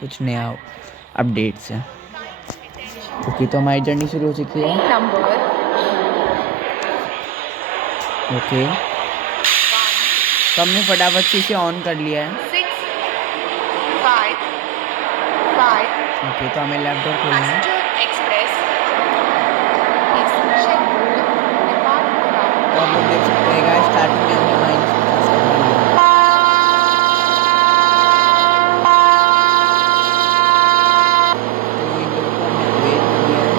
कुछ नया अपडेट्स है। ओके, तो हमारी जर्नी शुरू हो चुकी है। ओके, तो हमने फटाफट से इसे ऑन कर लिया है। ओके, तो हमें लेफ्ट डोर खोलना है। तो आप लोग देख सकते हैं गाइस, स्टार्टिंग में हमने -50 कर लिया है। तो इन लोगों को हमने वेट किया है।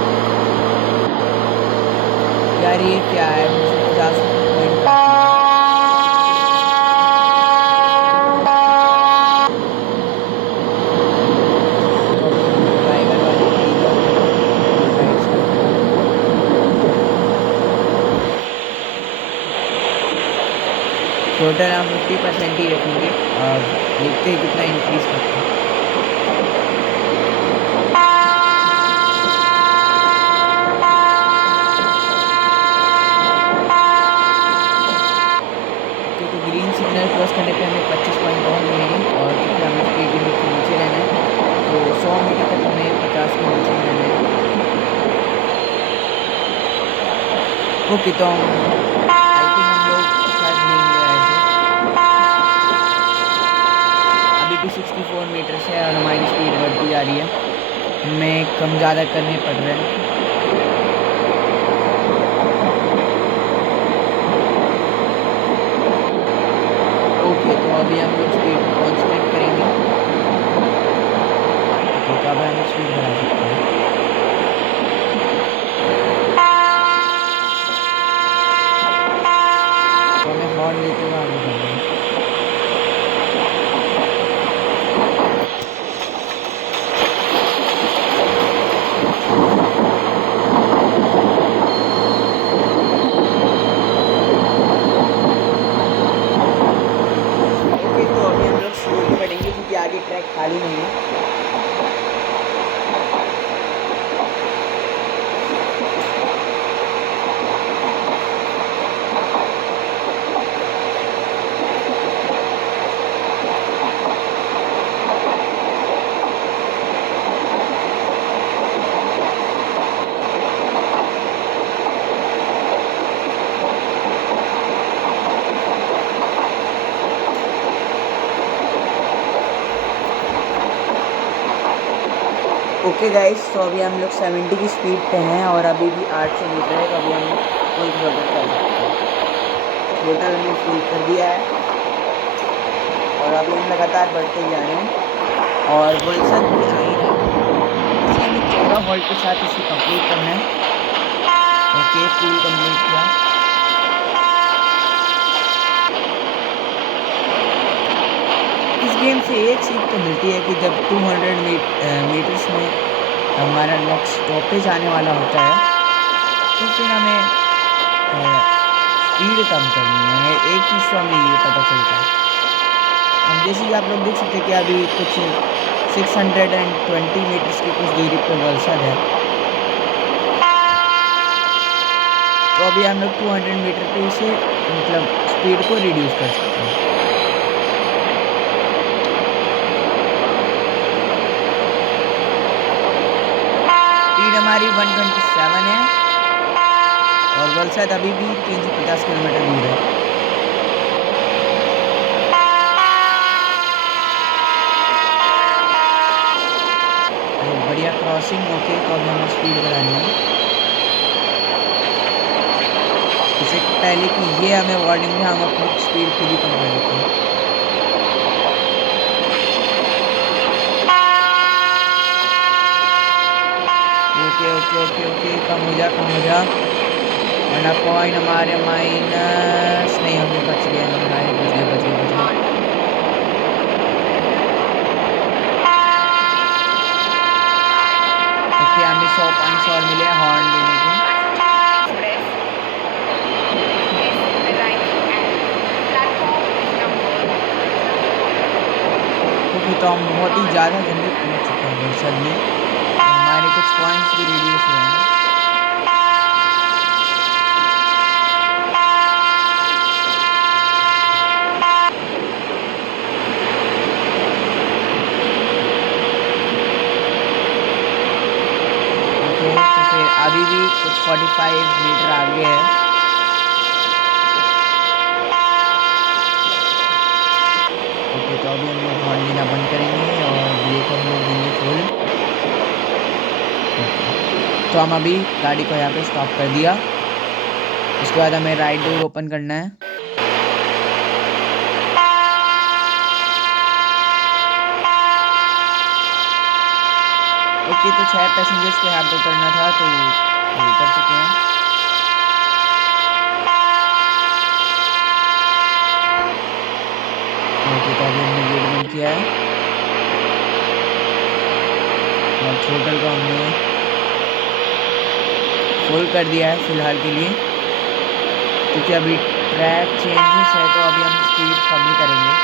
यार ये क्या है, 250 पॉइंट काट लिया। तो अभी हम लोग ड्राइवर वाली एरिया में हैं और राइट साइड पे टोटल हम 50% ही रखेंगे। अब देखते हैं कितना इंक्रीज करते हैं। ओके, तो ग्रीन सिग्नल क्रॉस करने पे हमें 25 पॉइंट और मिलेंगे। और क्योंकि हमें स्पीड लिमिट के नीचे रहना है, तो 100 मीटर तक हमें 50 के नीचे ही रहना है। ओके, तो हम आई थिंक हम लोग शायद लेंगे ऐसे। अभी भी 64 मीटर है और हमारी स्पीड बढ़ती जा रही है। हमें कम ज़्यादा करने पड़ रहे हैं। ओके, तो अभी हम लोग स्पीड को कांस्टेंट करेंगे। ओके, तो अब हम स्पीड बढ़ा सकते हैं। तो हमें हॉर्न देते हुए आगे बढ़ना है। ओके, तो अभी हम लोग स्लोली बढ़ेंगे क्योंकि आगे ट्रैक खाली नहीं है। ओके गाइस, तो अभी हम लोग 70 की स्पीड पे हैं और अभी भी 800 मीटर है। तो अभी हम फुल थ्रोटल कर सकते हैं। थ्रोटल हमने फुल कर दिया है और अभी हम लगातार बढ़ते जा रहे हैं और वॉल्सर भी आ ही रहा है। इसलिए हमें 14 वोल्ट के साथ इसे कंप्लीट करना है। ओके, फुल कंप्लीट किया। इस गेम से एक सीख तो मिलती है कि जब 200 मीटर्स में हमारा नेक्स्ट स्टॉपेज आने वाला होता है, तो फिर हमें स्पीड कम करनी है। एक चीज़ तो हमें ये पता चलता है। अब जैसे कि आप लोग देख सकते हैं कि अभी कुछ 620 मीटर्स की कुछ दूरी पर वलसद है। तो अभी हम लोग 200 मीटर पे इसे मतलब स्पीड को रिड्यूस कर सकते हैं। स्पीड हमारी 127 है और वलसद अभी भी 350 किलोमीटर दूर है। बढ़िया क्रॉसिंग। ओके, तो अभी हमें स्पीड बढ़ानी है। इससे पहले कि ये हमें वार्निंग दे, हम अपनी स्पीड खुद ही कम कर देते हैं। ओके ओके ओके ओके, कम हो जा कम हो जा, वरना पॉइंट हमारे माइनस नहीं, हमें बच गए, हमारे बच गए बच गए बच गए। ओके, हमें 100 पॉइंट्स और मिले हॉर्न देने के। ओके, तो हम बहुत ही ज़्यादा जल्दी पहुंच चुके हैं वलसद में। तो हमारे कुछ पॉइंट्स भी रिड्यूस हुए हैं। अभी भी कुछ 45 मीटर आगे है। ओके, तो अभी हम लोग हॉर्न देना बंद करेंगे और ब्रेक हम लोग देंगे फुल। ओके, तो हम अभी गाड़ी को यहाँ पे स्टॉप कर दिया। उसके बाद हमें राइट डोर ओपन करना है। ओके, तो 6 पैसेंजर्स को यहाँ पे उतरना था, तो वो उतर चुके हैं। ओके, तो अभी हमने गेट बंद किया है और थ्रोटल को हमने फुल कर दिया है फिलहाल के लिए, क्योंकि अभी ट्रैक चेंजेस है, तो अभी हम स्पीड कम ही करेंगे।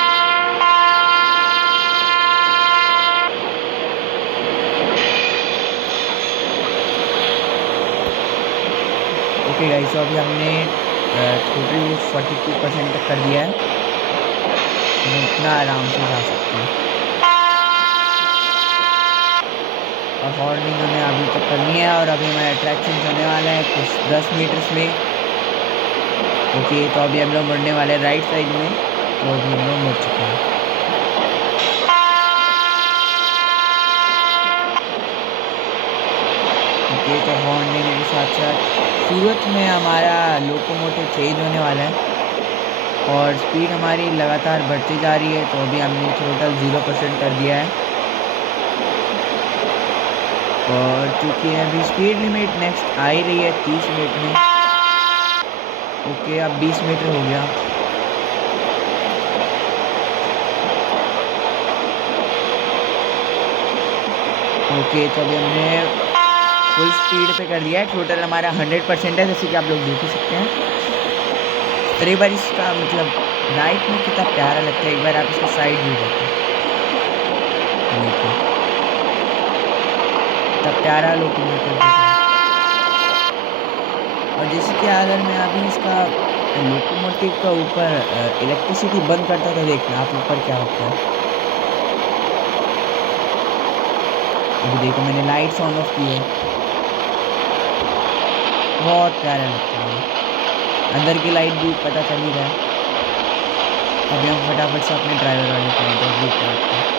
ओके गाइस, तो अभी हमने थ्रोटल 42% तक कर दिया है, तो इतना आराम से जा सकते हैं। और हॉर्निंग हमें अभी तक करनी है और अभी हमारा ट्रैक चेंज होने वाला है कुछ 10 मीटर्स में। ओके, तो अभी हम लोग मुड़ने वाले हैं राइट साइड में, तो अभी हम लोग मुड़ चुके हैं। ओके, तो हॉर्न देने के साथ साथ सूरत में हमारा लोकोमोटिव चेंज होने वाला है और स्पीड हमारी लगातार बढ़ती जा रही है, तो अभी हमने थ्रोटल 0% कर दिया है। और चूँकि अभी स्पीड लिमिट नेक्स्ट आ ही रही है 30 मिनट में। ओके, अब 20 मीटर हो गया। ओके, तो अभी हमने फुल स्पीड पे कर दिया है। टोटल हमारा 100% है, जैसे कि आप लोग देख ही सकते हैं। और एक बार इसका मतलब नाइट में कितना प्यारा लगता है, एक बार आप इसका साइड व्यू देखो, देखो कितना प्यारा लोकोमोटिव दिख रहा है। और जैसे कि अगर मैं अभी इसका लोकोमोटिव का ऊपर इलेक्ट्रिसिटी बंद करता तो देखना आप ऊपर क्या होता है। अभी देखो मैंने लाइट्स ऑन ऑफ की है, बहुत प्यारा लगता है। अंदर की लाइट भी पता चल ही रहा है। अभी हम फटाफट से अपने ड्राइवर वाले पॉइंट ऑफ व्यू पे आते हैं।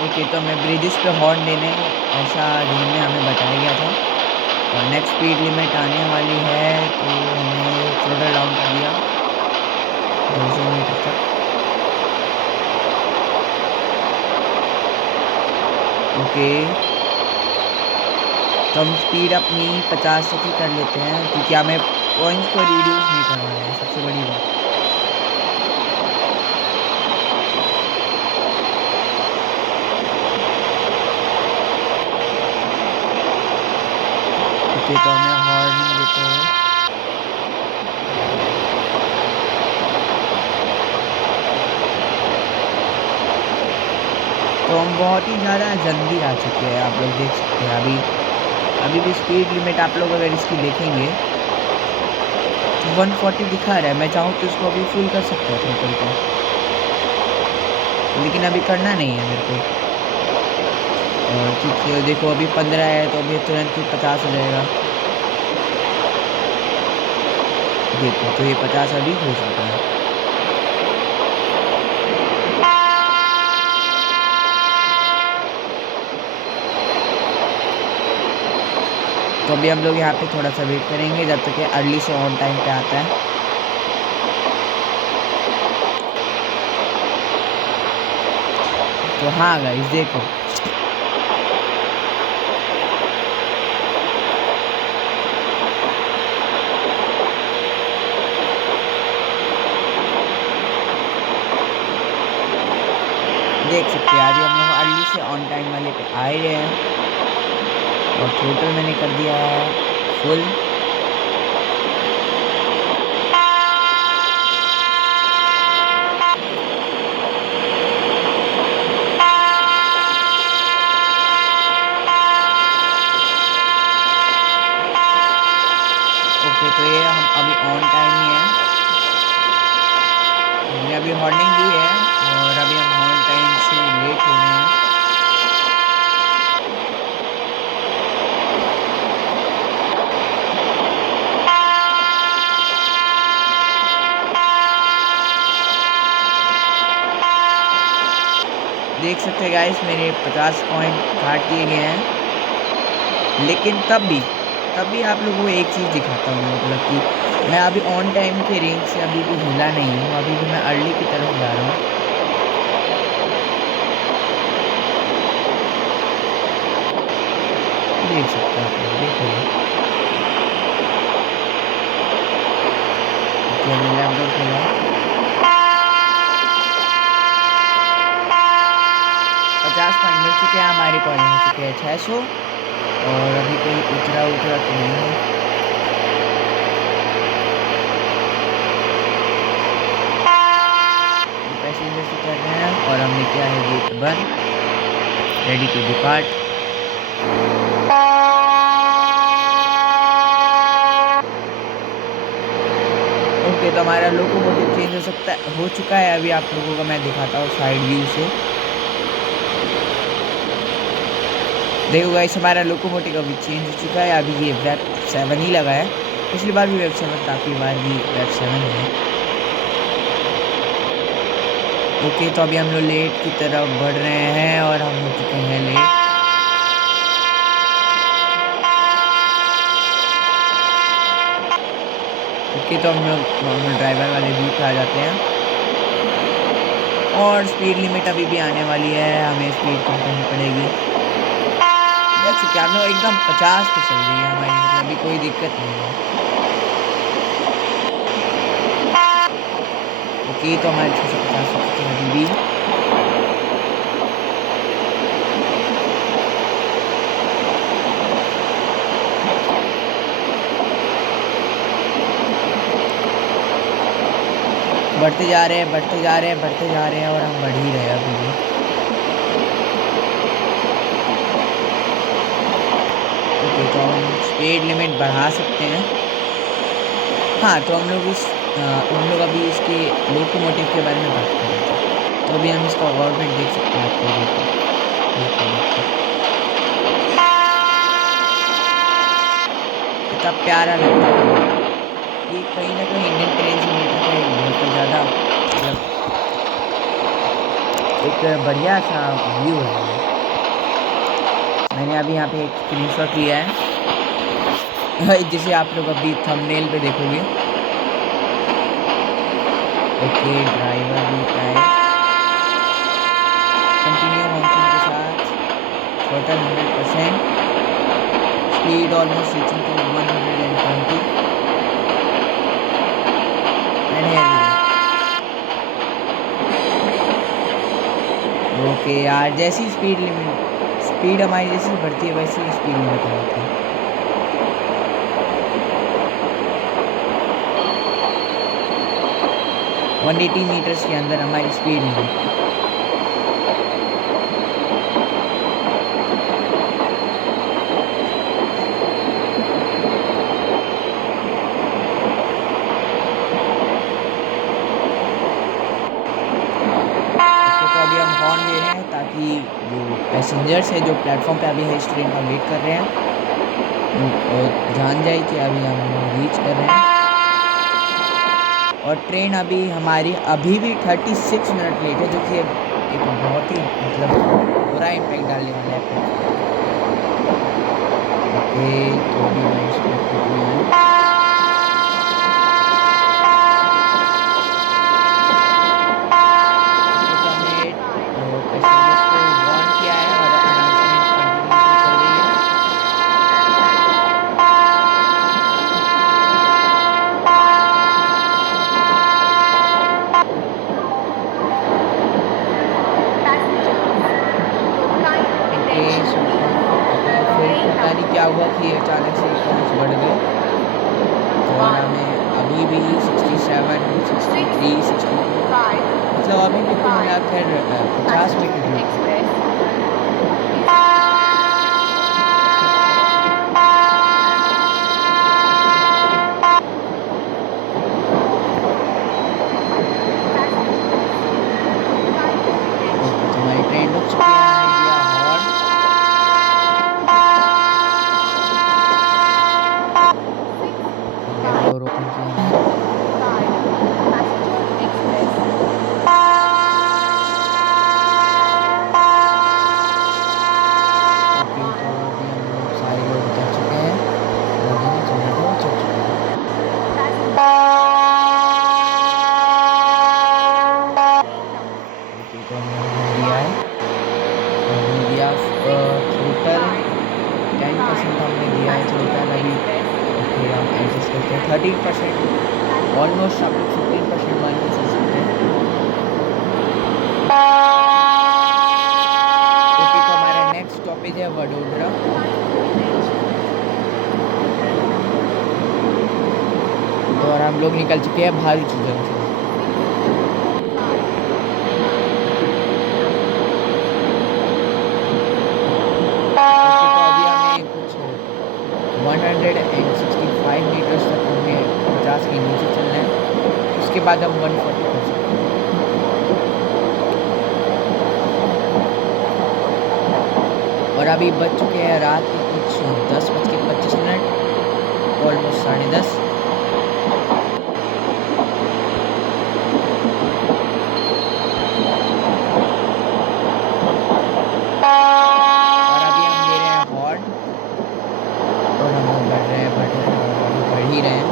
ओके, तो हमें ब्रिजेस पे हॉर्न देने ऐसा गेम में हमें बताया गया था। और नेक्स्ट स्पीड लिमिट आने वाली है, तो हमने थ्रोटल डाउन कर दिया 200 मीटर तक। ओके, तो हम स्पीड अपनी 50 तक ही कर लेते हैं, क्योंकि हमें पॉइंट्स को रिड्यूस नहीं करना है, सबसे बड़ी बात। ओके, तो हमें हॉर्निंग देते हैं। तो हम बहुत ही ज़्यादा जल्दी आ चुके हैं, आप लोग देख सकते हैं। अभी भी स्पीड लिमिट आप लोग अगर इसकी देखेंगे तो 140 दिखा रहा है। मैं चाहूँ तो इसको अभी फुल कर सकता हूँ थ्रोटल को, लेकिन अभी करना नहीं है मेरे को। और क्योंकि देखो अभी 15 है, तो अभी तुरंत ही 50 हो जाएगा। देखो, तो ये 50 अभी हो चुका है। तो अभी हम लोग यहाँ पे थोड़ा सा वेट करेंगे जब तक ये अर्ली से ऑन टाइम पे आता है। तो हाँ गाइस, देखो देख सकते हैं अभी हम लोग अर्ली से ऑन टाइम वाले पे आ ही रहे हैं। और थ्रोटल मैंने कर दिया है फुल। ओके, तो ये हम अभी ऑन टाइम ही है, हमने अभी हॉर्निंग दी है और अभी हम हॉर्न टाइम से लेट हो रहे हैं। देख सकते हैं गाइस मेरे 50 पॉइंट काट दिए गए हैं, लेकिन तब भी आप लोगों को एक चीज़ दिखाता हूँ, मतलब कि मैं अभी ऑन टाइम के रेंज से अभी भी हिला नहीं हूँ, अभी भी मैं अर्ली की तरफ जा रहा हूँ। देख सकते हैं आप लोग, देखिए लैपटॉप खोला, 50 पॉइंट मिल चुके हैं, हमारे पॉइंट हो चुके हैं 600 और अभी कोई उतरा तो नहीं है। पैसेंजर से कर रहे हैं और हमने किया है गेट बंद, रेडी टू डिपार्ट। ओके, तो हमारा लोकोमोटिव चेंज हो चुका है। अभी आप लोगों को मैं दिखाता हूँ साइड व्यू से। देखो गाइस, हमारा लोकोमोटिव अभी चेंज हो चुका है। अभी ये वेब 7 ही लगा है, पिछली बार भी वेब 7 था, काफ़ी बार भी वेब 7 है। ओके, तो अभी हम लोग लेट की तरफ बढ़ रहे हैं और हम हो चुके हैं लेट। ओके, तो हम लोग नॉर्मल ड्राइवर वाले व्यू पे आ जाते हैं और स्पीड लिमिट अभी भी आने वाली है, हमें स्पीड कम करनी पड़ेगी। देख सकते हैं हम लोग एकदम 50 पे चल रही है हमारी, मतलब अभी कोई दिक्कत नहीं है। ओके, तो हमारे 650 हो चुके हैं अभी भी। बढ़ते जा रहे हैं, बढ़ते जा रहे हैं, बढ़ते जा रहे हैं और हम बढ़ ही रहे हैं अभी भी। ओके, तो हम स्पीड लिमिट बढ़ा सकते हैं। हाँ, तो हम लोग अभी इसके लोकोमोटिव के बारे में बात कर रहे थे, तो अभी हम इसका ऑर्बिट देख सकते हैं। आपको कितना प्यारा लगता है ये, कहीं ना कहीं इंडियन ट्रेन सिमुलेटर का एक बहुत ही ज़्यादा मतलब एक बढ़िया सा व्यू है। मैंने अभी यहाँ पे एक स्क्रीनशॉट लिया है जिसे आप लोग अभी थंबनेल पे देखोगे। ओके, ड्राइवर भी आए, कंटिन्यू हॉकिंग के साथ, total 100%, speed almost reaching to 120 and okay यार, जैसी स्पीड हमारी जैसी बढ़ती है वैसी ही स्पीड लिमिट होती है। वन 180 मीटर्स के अंदर हमारी स्पीड लिमिट। ताकि जो पैसेंजर्स है जो प्लेटफॉर्म पे अभी है इस ट्रेन का वेट कर रहे हैं और जान जाए कि अभी हम रीच कर रहे हैं। और ट्रेन अभी हमारी अभी भी 36 मिनट लेट है, जो कि एक बहुत ही मतलब बुरा इम्पैक्ट डालने वाला है। ओके, तो अभी मैं इसमें पता नहीं क्या हुआ कि अचानक से पॉइंट्स बढ़ गए और हमें अभी भी 67, 63, 62 मतलब अभी भी कुल मिलाकर 50 में डोर ओपन किया है। ओके, तो अभी हम लोग सारे लोग उतर चुके हैं, लॉगिन चलने दो, चल चुके हैं। ओके, तो हमने भर दिया है, भर दिया टोटल 10% हमने दिया है टोटल अभी। ओके, हम एडजस्ट करते हैं 30%, ऑलमोस्ट आप लोग 15% मान के चल सकते हैं। ओके, तो हमारा नेक्स्ट स्टॉपेज है वडोदरा। तो और हम लोग निकल चुके हैं भरूच जंक्शन। ओके, तो अभी हमें कुछ 165 मीटर्स तक हमें 50 के नीचे चलना है, उसके बाद हम 140 कर सकते हैं। और अभी बज चुके हैं रात के कुछ 10:25, ऑलमोस्ट 10:30। और अभी हम ले रहे हैं हॉर्न, और हम लोग बढ़ रहे हैं और अभी बढ़ ही रहे हैं।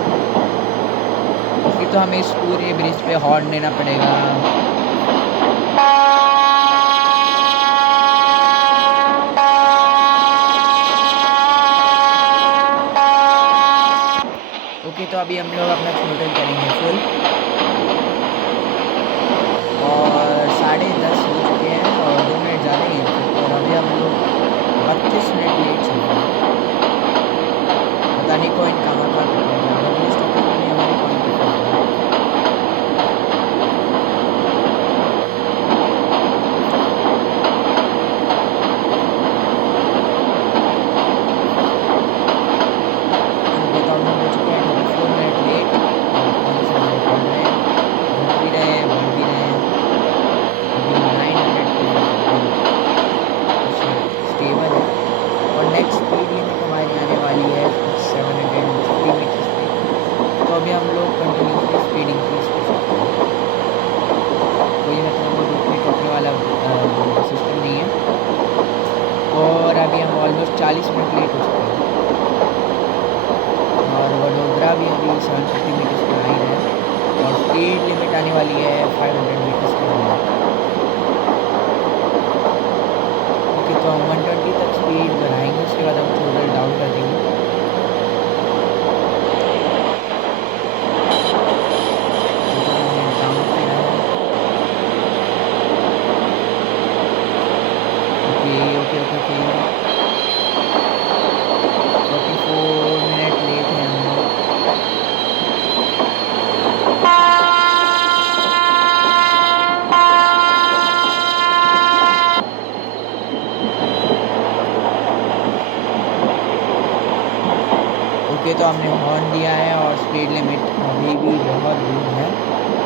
ओके, तो हमें इस पूरे ब्रिज पे हॉर्न देना पड़ेगा। ओके, तो अभी हम लोग अपना थ्रोटल करेंगे फुल, और 10:30 हो चुके हैं और 2 मिनट ज़्यादा ही हैं। और अभी हम लोग 32 मिनट लेट चल रहे हैं, पता नहीं कॉइन कहाँ कट जाएगा, अगले स्टॉपेज में हमारे कॉइन कट जाएगा। ओके, तो हम लोग हो चुके हैं 24 मिनट लेट, और कॉइन्स हमारे पड़ रहे हैं, घट भी रहे हैं, बढ़ भी रहे हैं। अभी 900 पे अभी स्टेबल है, और नेक्स्ट स्पीड लिमिट हमारी आने वाली है 750 मीटर्स पे। तो अभी हम लोग कंटिन्यूसली स्पीड इंक्रीज कर सकते हैं, कोई मतलब वो रोकने टोकने वाला वो सिस्टम नहीं है। और अभी हम ऑलमोस्ट 40 मिनट लेट हो चुके हैं, और वडोदरा भी अभी 750 मीटर्स पर आ ही रहे हैं, और स्पीड लिमिट आने वाली है 500 मीटर्स के अंदर। ओके, तो हम 120 तक स्पीड बढ़ाएंगे, उसके बाद हम थ्रोटल डाउन कर देंगे। थ्रोटल हमने डाउन किया है। Okay okay okay okay, 44 minute late है हम लोग। ओके, तो हमने हॉर्न दिया है, और स्पीड लिमिट अभी भी बहुत दूर है।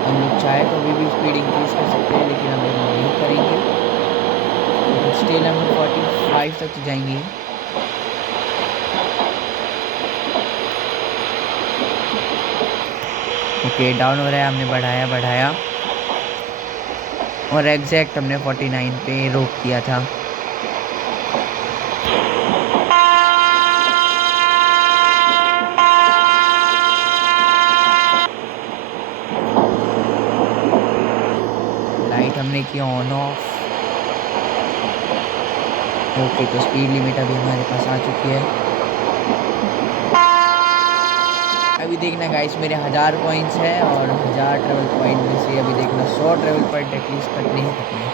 हम लोग चाहे तो अभी भी स्पीड इंक्रीज कर सकते हैं, लेकिन हम लोग नहीं करेंगे, लेकिन स्टिल हम लोग 45 तक तो जाएंगे। ओके, डाउन हो रहा है, हमने बढ़ाया बढ़ाया, और एग्जैक्ट हमने 49 पे रोक दिया था। लाइट हमने किया ऑन ऑफ। ओके, तो स्पीड लिमिट अभी हमारे पास आ चुकी है। अभी देखना गाइस, मेरे 1000 कॉइन्स है, और 1000 ट्रेवल पॉइंट में से अभी देखना 100 ट्रेवल पॉइंट एटलीस्ट कटने ही कटने हैं।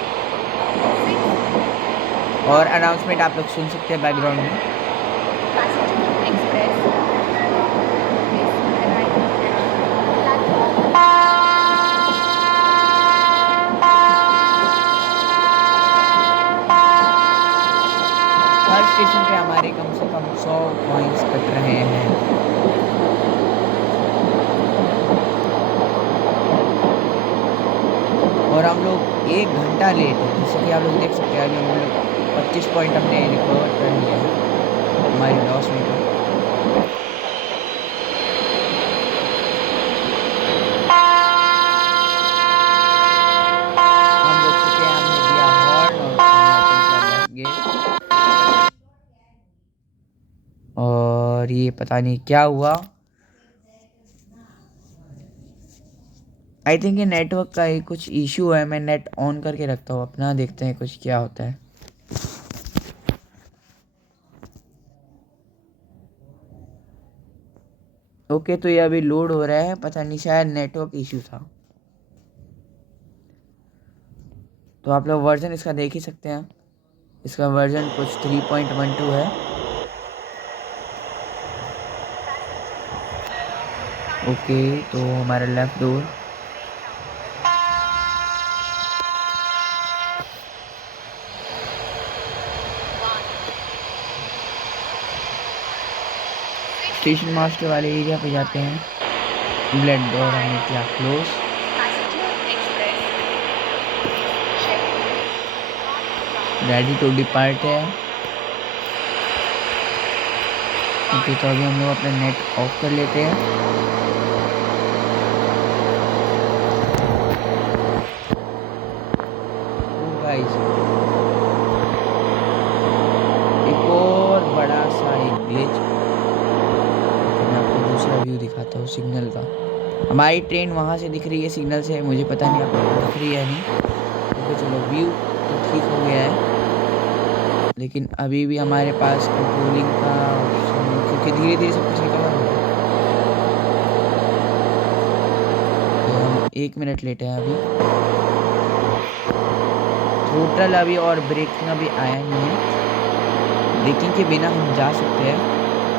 और अनाउंसमेंट आप लोग सुन सकते हैं बैकग्राउंड में। हर स्टेशन पे हमारे कम से कम 100 कॉइन्स कट रहे हैं। और हम लोग 1 घंटा लेट है, जैसे कि आप लोग देख सकते हैं। अभी हम लोग 25 पॉइंट हमने रिकवर कर लिया है हमारी लॉस में का। पता नहीं क्या हुआ। आई थिंक ये नेटवर्क का ही कुछ इशू है। मैं नेट ऑन करके रखता हूँ अपना, देखते हैं कुछ क्या होता है। ओके, तो ये अभी लोड हो रहा है, पता नहीं शायद नेटवर्क इशू था। तो आप लोग वर्जन इसका देख ही सकते हैं, इसका वर्जन कुछ 3.12 है। ओके, तो हमारा लेफ्ट डोर, स्टेशन मास्टर वाले एरिया पे जाते हैं। ब्लड डोर हमने किया क्लोज। रेडी टू डिपार्ट है। ओके, तो अभी हम लोग अपना नेट ऑफ कर लेते हैं। गाइस, एक और बड़ा सा एक ग्लिच। मैं आपको दूसरा व्यू दिखाता हूँ सिग्नल का। हमारी ट्रेन वहाँ से दिख रही है सिग्नल से, मुझे पता नहीं आपको दिख रही है नहीं। ओके चलो, व्यू तो ठीक हो गया है, लेकिन अभी भी हमारे पास कंट्रोलिंग का ऑप्शन, क्योंकि धीरे धीरे सब कुछ रिकवर हो रहा है। तो हम 1 मिनट लेट है अभी। थ्रोटल अभी और ब्रेकिंग अभी आया नहीं है। ब्रेकिंग के बिना हम जा सकते हैं,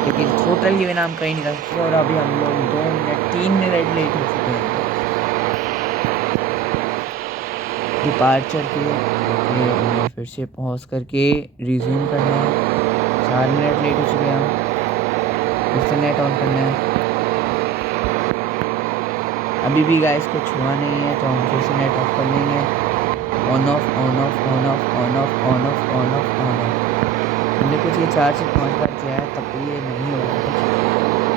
लेकिन थ्रोटल के बिना हम कहीं नहीं जा सकते। और अभी हम लोग 2 मिनट 3 मिनट लेट हो चुके हैं डिपार्चर के लिए। हमें फिर से पॉज करके रिज्यूम करना है। 4 मिनट लेट हो चुके हैं हम। फिर से नेट ऑन करना है। अभी भी गाइस को छुआ नहीं है, तो हम फिर से नेट ऑफ कर लेंगे। On off on off on off on off on off on off on off. हमने कुछ ये 4 से 5 बार किया है, तब भी ये नहीं हो रहा है,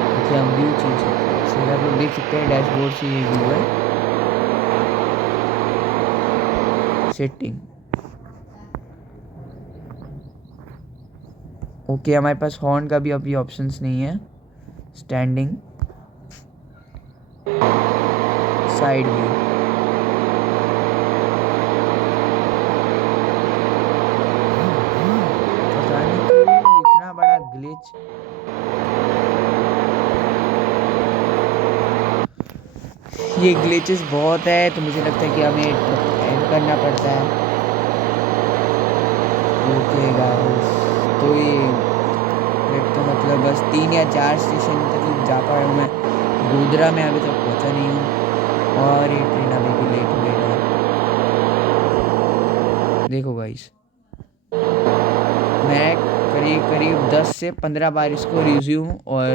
क्योंकि हम व्यू चेंज करते हैं। सर आप लोग देख सकते हैं डैशबोर्ड से ये व्यू है। सेटिंग ओके, हमारे पास हॉर्न का भी अभी ऑप्शंस नहीं है। स्टैंडिंग, साइड व्यू, पता नहीं क्यों इतना बड़ा ग्लिच। ये ग्लिचेस बहुत है, तो मुझे लगता है कि हमें एंड करना पड़ता है। ओके गाइस, तो ये तो मतलब बस 3 या 4 स्टेशन तक जा पाया हूँ मैं। गोधरा में अभी तक पहुँचा नहीं हूँ, और ये ट्रेन अभी भी लेट हो गई है। देखो गाइस, मैं करीब करीब 10 से 15 बार इसको रिज्यूम और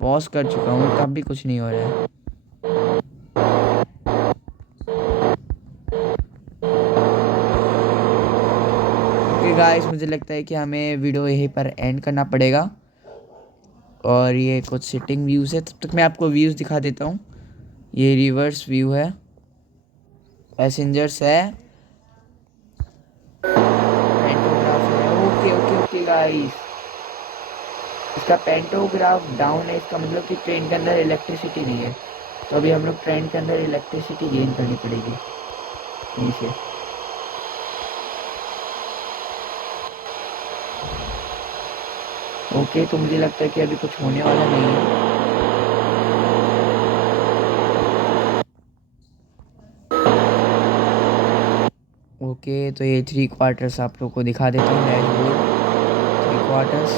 पॉज कर चुका हूँ, तब भी कुछ नहीं हो रहा है। गाइस, मुझे लगता है कि हमें वीडियो यहीं पर एंड करना पड़ेगा। और ये कुछ सिटिंग व्यूज़ है, तब तक मैं आपको व्यूज़ दिखा देता हूँ। ये रिवर्स व्यू है, पैसेंजर्स है, पेंटोग्राफ है। ओके ओके ओके गाइस, इसका पेंटोग्राफ डाउन है, इसका मतलब कि ट्रेन के अंदर इलेक्ट्रिसिटी नहीं है। तो अभी हम लोग ट्रेन के अंदर इलेक्ट्रिसिटी गेन करनी पड़ेगी नीचे। ओके, तो मुझे लगता है कि अभी कुछ होने वाला नहीं है। ओके, तो ये 3 क्वार्टर्स आप लोग को दिखा देता हूँ। डैशबोर्ड 3 क्वार्टर्स,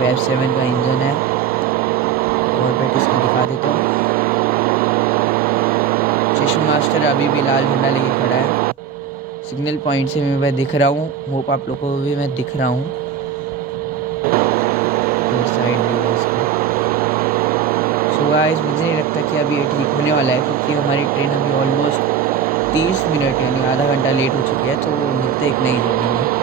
वेब 7 का इंजन है। और मैं इसको दिखा देता हूँ। स्टेशन मास्टर अभी भी लाल झंडा लेके खड़ा है। सिग्नल पॉइंट से मैं दिख रहा हूँ, होप आप लोगों को भी मैं दिख रहा हूँ। साइड व्यू इसका। सो गाइस, मुझे नहीं लगता कि अभी ये ठीक होने वाला है, क्योंकि हमारी ट्रेन अभी ऑलमोस्ट 30 मिनट यानी आधा घंटा लेट हो चुकी है। तो मिलते एक नई जर्नी में।